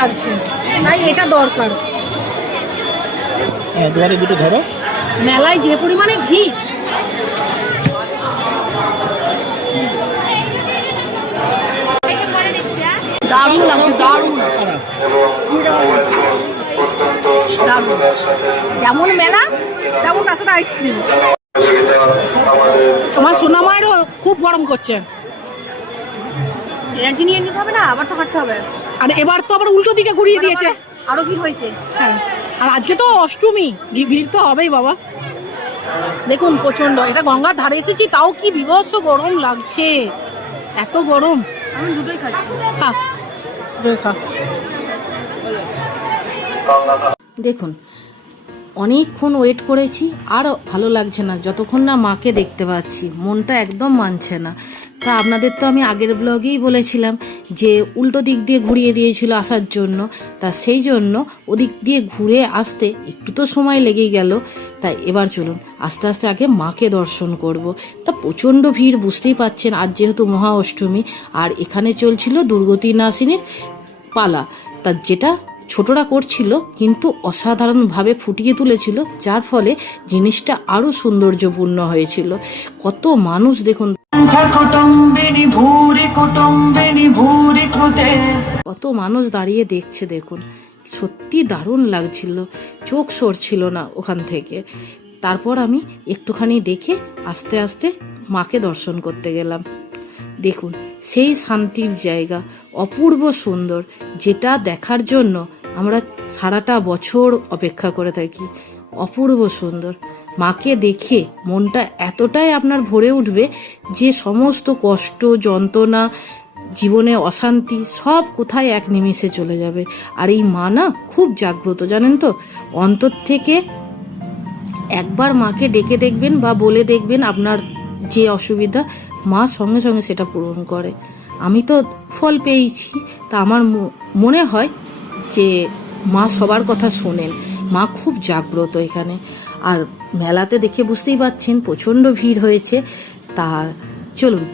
লাগছে, তাই এটা দরকার। দুয়ারে দুটো ধরো। মেলায় যে পরিমাণে ভিড়, দারুণ লাগছে, দারুণ দারুণ। যেমন মেলা তেমন তার সাথে আইসক্রিম। আমার সোনা মায়েরও খুব গরম করছে, এনার্জি নিয়ে নিতে হবে না, আবার তো হাঁটতে হবে। আর এবার তো আবার উল্টো দিকে ঘুরিয়ে দিয়েছে, আরো ভিড় হয়েছে। হ্যাঁ, আর আজকে তো অষ্টমী, ভিড় তো হবেই বাবা। দেখুন প্রচন্ড, এটা গঙ্গার ধারে এসেছি, তাও কি বিভৎস গরম লাগছে, এত গরম। আমি দুটোই খাচ্ছি। খা, দুটোই খা। দেখুন অনেকক্ষণ ওয়েট করেছি, আর ভালো লাগছে না যতক্ষণ না মাকে দেখতে পাচ্ছি, মনটা একদম মানছে না। তা আপনাদের তো আমি আগের ব্লগেই বলেছিলাম যে উল্টো দিক দিয়ে ঘুরিয়ে দিয়েছিল আসার জন্য, তা সেই জন্য ওদিক দিয়ে ঘুরে আসতে একটু তো সময় লেগেই গেল। তাই এবার চলুন আস্তে আস্তে আগে মাকে দর্শন করব। তা প্রচণ্ড ভিড়, বুঝতেই পাচ্ছেন, আজ যেহেতু মহা অষ্টমী, আর এখানে চলছিল দুর্গতি নাসিনীর পালা, তা যেটা ছোটরা করছিল কিন্তু অসাধারণভাবে ফুটিয়ে তুলেছিল, যার ফলে জিনিসটা আরও সৌন্দর্যপূর্ণ হয়েছিল। কত মানুষ দেখুন, কত মানুষ দাঁড়িয়ে দেখছে দেখুন, সত্যি দারুণ লাগছিল, চোখ সরছিল না ওখান থেকে। তারপর আমি একটুখানি দেখে আস্তে আস্তে মাকে দর্শন করতে গেলাম। দেখুন সেই শান্তির জায়গা, অপূর্ব সুন্দর, যেটা দেখার জন্য আমরা সারাটা বছর অপেক্ষা করে থাকি। অপূর্ব সুন্দর, মাকে দেখে মনটা এতটাই আপনার ভরে উঠবে যে সমস্ত কষ্ট, যন্ত্রণা, জীবনে অশান্তি সব কোথায় এক নিমিষে চলে যাবে। আর এই মা না খুব জাগ্রত, জানেন তো। অন্তর থেকে একবার মাকে ডেকে দেখবেন বা বলে দেখবেন আপনার যে অসুবিধা, মা সঙ্গে সঙ্গে সেটা পূরণ করে। আমি তো ফল পেয়েছি, তা আমার মনে হয় যে মা সবার কথা শোনেন, মা খুব জাগ্রত এখানে। আর মেলাতে দেখে বুঝতেই পাচ্ছেন প্রচণ্ড ভিড় হয়েছে। তা চলুন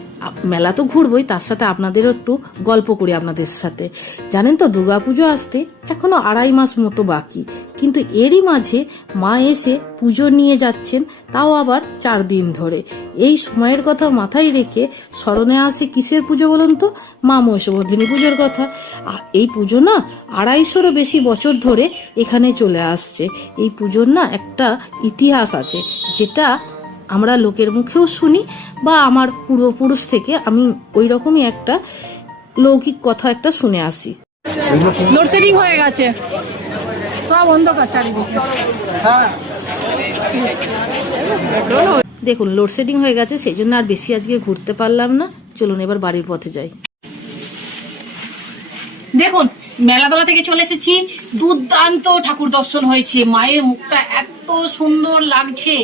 মেলা তো ঘুরবই, তার সাথে আপনাদেরও একটু গল্প করি আপনাদের সাথে। জানেন তো দুর্গাপুজো আসতে এখনো 2.5 মাস মতো বাকি, কিন্তু এরই মাঝে মা এসে পুজো নিয়ে যাচ্ছেন, তাও আবার 4 দিন ধরে। এই সময়ের কথা মাথায় রেখে স্মরণে আসে কিসের পুজো বলুন তো? মা মহিষমর্দিনী পুজোর কথা। আর এই পুজো না 250-রও বেশি বছর ধরে এখানে চলে আসছে। এই পুজোর না একটা ইতিহাস আছে, যেটা আমরা লোকের মুখেও শুনি, বা আমার পূর্বপুরুষ থেকে আমি ওই রকমই একটা লৌকিক কথা একটা শুনে আসি। লোডশেডিং হয়ে গেছে, সব অন্ধকার চারিদিকে। দেখুন লোডশেডিং হয়ে গেছে, সেই জন্য আর বেশি আজকে ঘুরতে পারলাম না। চলুন এবার বাড়ির পথে যাই। দেখুন মেলাতলা থেকে চলে এসেছি, দুর্দান্ত ঠাকুর দর্শন হয়েছে, মায়ের মুখটা এত সুন্দর লাগছে,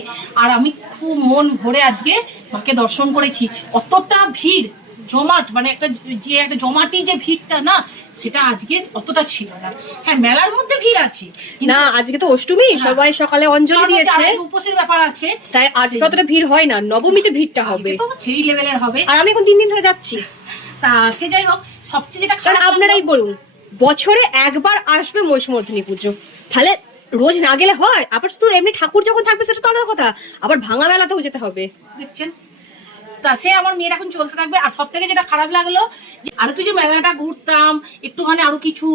আর আমি খুব মন ভরে আজকে মাকে দর্শন করেছি। অতটা ভিড় জমাট, মানে একটা জমাটি যে ভিড়টা না, সেটা আজকে অতটা ছিল না। হ্যাঁ মেলার মধ্যে ভিড় আছে না, আজকে তো অষ্টমী, সবাই সকালে অঞ্জলি দিয়েছে, উপোসের ব্যাপার আছে, তাই আজকে অতটা ভিড় হয় না। নবমীতে ভিড়টা হবে, সেই লেভেলের হবে। আর আমি এখন 3 দিন ধরে যাচ্ছি। তা সে যাই হোক, সবচেয়ে যেটা কারণ আপনারাই বলুন, বছরে একবার আসবে মহিষমর্দিনী পুজো, তাহলে রোজ না গেলে হয়? আবার শুধু এমনি ঠাকুর যখন থাকবে সেটা তো আলাদা কথা, আবার ভাঙা মেলাতেও যেতে হবে, দেখছেন। তা সে আমার মেয়ের এখন চলতে থাকবে। আর সব থেকে যেটা খারাপ লাগলো, যে আর একটু যে মেলাটা ঘুরতাম, একটুখানি আরো কিছু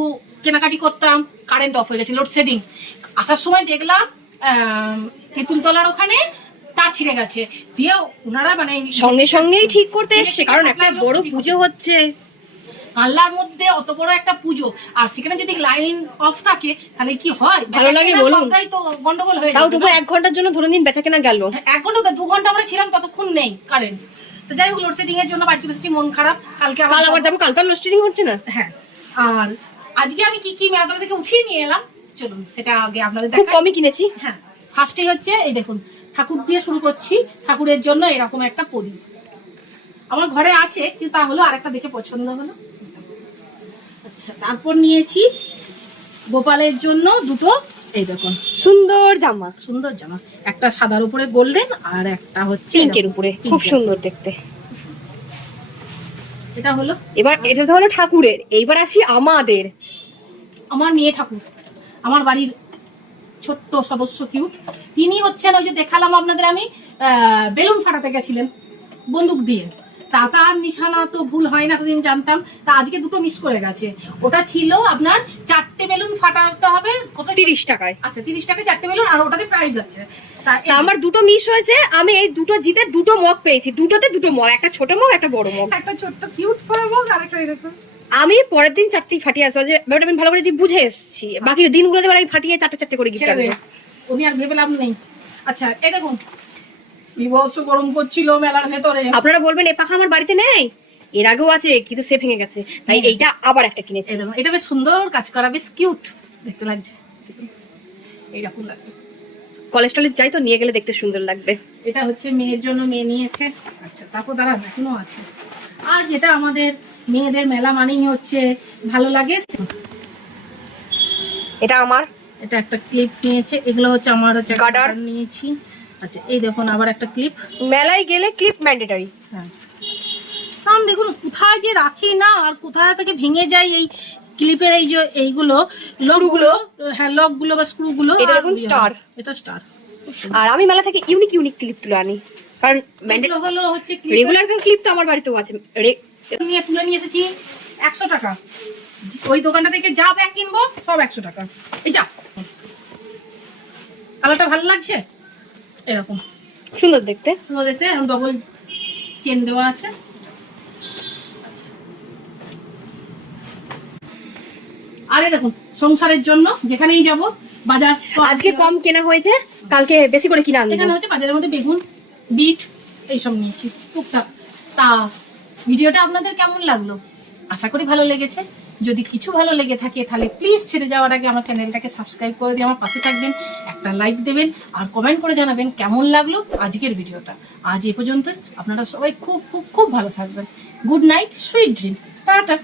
কেনাকাটি করতাম, কারেন্ট অফ হয়ে গেছে, লোডশেডিং। আসার সময় দেখলাম তেঁতুলতলার ওখানে তার ছিঁড়ে গেছে, দিয়ে ওনারা মানে সঙ্গে সঙ্গেই ঠিক করতে এসছে, কারণ একটা বড় পুজো হচ্ছে কাল্লার মধ্যে, অত বড় একটা পুজো, আর সেখানে যদি লাইন অফ থাকে তাহলে কি হয়? ভালো লাগে বলুন? সবটাই তো গন্ডগোল হয়ে যায়। তাও তবু 1 ঘন্টার জন্য ধরে নিন বেচা কেনা গেল। 1 ঘন্টা তো 2 ঘন্টা আমরা ছিলাম, ততক্ষণ নেই কারেন্ট। তো যাই হোক লোডশেডিং এর জন্য বাড়ি চলে এসেছি, মন খারাপ। কালকে আবার যাবো, কাল তো লোডশেডিং হচ্ছে না। হ্যাঁ, আর আজকে আমি কি কি মেলাতলা থেকে উঠিয়ে নিয়ে এলাম, চলুন সেটা আগে আপনাদের খুব দেখাই। কমই কিনেছি। হ্যাঁ, ফার্স্টেই হচ্ছে এই দেখুন, ঠাকুর দিয়ে শুরু করছি। ঠাকুরের জন্য এরকম একটা প্রদীপ আমার ঘরে আছে, কিন্তু তা হলো আরেকটা দেখে পছন্দ হলো। আচ্ছা, তারপর নিয়েছি গোপালের জন্য দুটো, এই দেখুন সুন্দর জামা, সুন্দর জামা, একটা সাদার উপরে গোল্ডেন, আর একটা হচ্ছে পিঙ্কের উপরে, খুব সুন্দর দেখতে। এটা হলো, এবার এটা তো হলো ঠাকুরের, এইবার আসি আমাদের। আমার মেয়ে ঠাকুর, আমার বাড়ির ছোট্ট সদস্য কিউট, তিনি হচ্ছেন ওই যে দেখালাম আপনাদের আমি বেলুন ফাটাতে গেছিলেন বন্দুক দিয়ে, তা তার নিশানা তো ভুল হয় না, এতদিন জানতাম, তা আজকে দুটো মিস করে গেছে। ওটা ছিল আপনার 4টে বেলুন ফাটাতে হবে, কত? 30 টাকায়। আচ্ছা 30 টাকায় 4টে বেলুন, আর ওটাতে প্রাইস আছে। তা তা আমার দুটো মিস হয়েছে, আমি এই দুটো জিতে দুটো মগ পেয়েছি, দুটোতে দুটো মগ, একটা ছোট মগ একটা বড় মগ। একটা ছোট্ট কিউট পরবো, আর একটা দেখো। আমি পরের দিন 4টেই ফাটিয়ে আসবো, যে ব্যাপারটা আমি ভালো করে যে বুঝে এসেছি, বাকি দিনগুলোতে এবার আমি ফাটিয়ে 4টে করে গিফট ছেড়ে দে, আনবো। উনি আর ভেবে লাভ নেই। আচ্ছা এই দেখুন, বিভৎস গরম করছিল মেলার ভেতরে। আপনারা বলবেন এ পাখা আমার বাড়িতে নেই, এর আগেও আছে কিন্তু সে ভেঙে গেছে, তাই এইটা আবার একটা কিনেছি। এই দেখুন, এটা বেশ সুন্দর কাজ করা, বেশ কিউট দেখতে লাগছে, এইরকম লাগবে। কলেজ টলেজ যাই তো নিয়ে গেলে দেখতে সুন্দর লাগবে। এটা হচ্ছে মেয়ের জন্য, মেয়ে নিয়েছে। আচ্ছা তারপর দাঁড়ান, এখনো আছে। আর যেটা আমাদের মেয়েদের মেলা মানেই হচ্ছে ভালো লাগে, এটা আমার, এটা একটা ক্লিপ নিয়েছে, এগুলো হচ্ছে আমার হচ্ছে গার্ডার গার্ডার নিয়েছি। আচ্ছা এই দেখুন আবার একটা ক্লিপ। মেলায় গেলে ক্লিপ ম্যান্ডেটরি। হ্যাঁ, কারণ দেখুন কোথায় যে রাখি না, আর কোথায় থেকে ভেঙে যায় এই ক্লিপের এই যে এইগুলো লকগুলো, হ্যাঁ লকগুলো বা স্ক্রুগুলো। এটা দেখুন স্টার, এটা স্টার। আর আমি মেলা থেকে ইউনিক ক্লিপ তুলে আনি, কারণ এগুলো হলো হচ্ছে রেগুলার ক্লিপ তো আমার বাড়িতেও আছে। নিয়ে তুলে নিয়ে এসেছি 100 টাকা। ওই দোকানটা থেকে যা ব্যাগ কিনবো সব 100 টাকা। এই যা, কালারটা ভালো লাগছে, এরকম সুন্দর দেখতে। সুন্দর দেখতে, ডবল চেন দেওয়া আছে। আরে দেখুন, সংসারের জন্য যেখানেই যাব, বাজার আজকে কম কেনা হয়েছে, কালকে বেশি করে কিনা আনবো। এখানে হচ্ছে বাজারের মধ্যে বেগুন, বিট এইসব নিয়েছি টুকটাক। তা ভিডিওটা আপনাদের কেমন লাগলো? আশা করি ভালো লেগেছে। যদি কিছু ভালো লেগে থাকে তাহলে প্লিজ ছেড়ে যাওয়ার আগে আমার চ্যানেলটাকে সাবস্ক্রাইব করে দিয়ে আমার পাশে থাকবেন, একটা লাইক দেবেন, আর কমেন্ট করে জানাবেন কেমন লাগলো আজকের ভিডিওটা। আজ এ পর্যন্ত, আপনারা সবাই খুব খুব খুব ভালো থাকবেন। Good night, sweet dream, tata.